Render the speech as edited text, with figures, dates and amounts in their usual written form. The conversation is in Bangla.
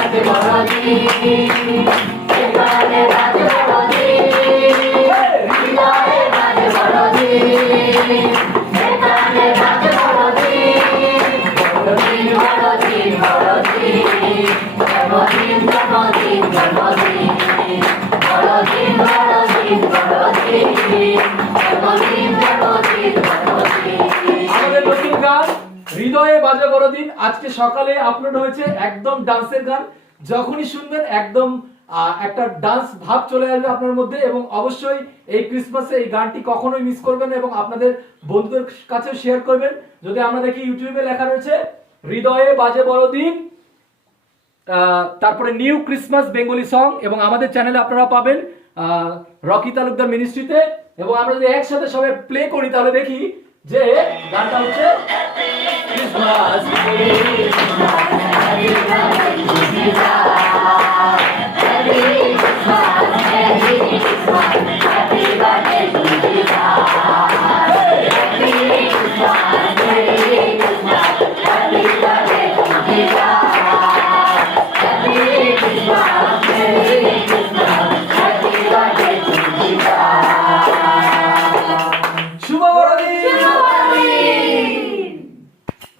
বাজে বড়দিন, এখানে বাজে বড়দিন, হৃদয়ে বাজে বড়দিন, এখানে বাজে বড়দিন, বড়দিন বড়দিন বড়দিন, জন্মদিন জন্মদিন জন্মদিন, বড়দিন বড়দিন বড়দিন, জন্মদিন জন্মদিন জন্মদিন। আমাদের নতুন গান হৃদয়ে বাজে বড়দিন আজকে সকালে আপলোড হয়েছে, একদম ডান্সের গান। যখনই শুনবেন একদম একটা ডান্স ভাব চলে আসবে আপনার মধ্যে, এবং অবশ্যই এই ক্রিসমাসে এই গানটি কখনোই মিস করবেন না এবং আপনাদের বন্ধুদের কাছে শেয়ার করবেন। যদি আমরা দেখি ইউটিউবে লেখা রয়েছে হৃদয়ে বাজে বড়দিন, তারপরে নিউ ক্রিসমাস বেঙ্গলি সং, এবং আমাদের চ্যানেলে আপনারা পাবেন রকি তালুকদার মিনিস্ট্রিতে। এবং আমরা যদি একসাথে সবাই প্লে করি তাহলে দেখি যে গানটা হচ্ছে ক্রিসমাস।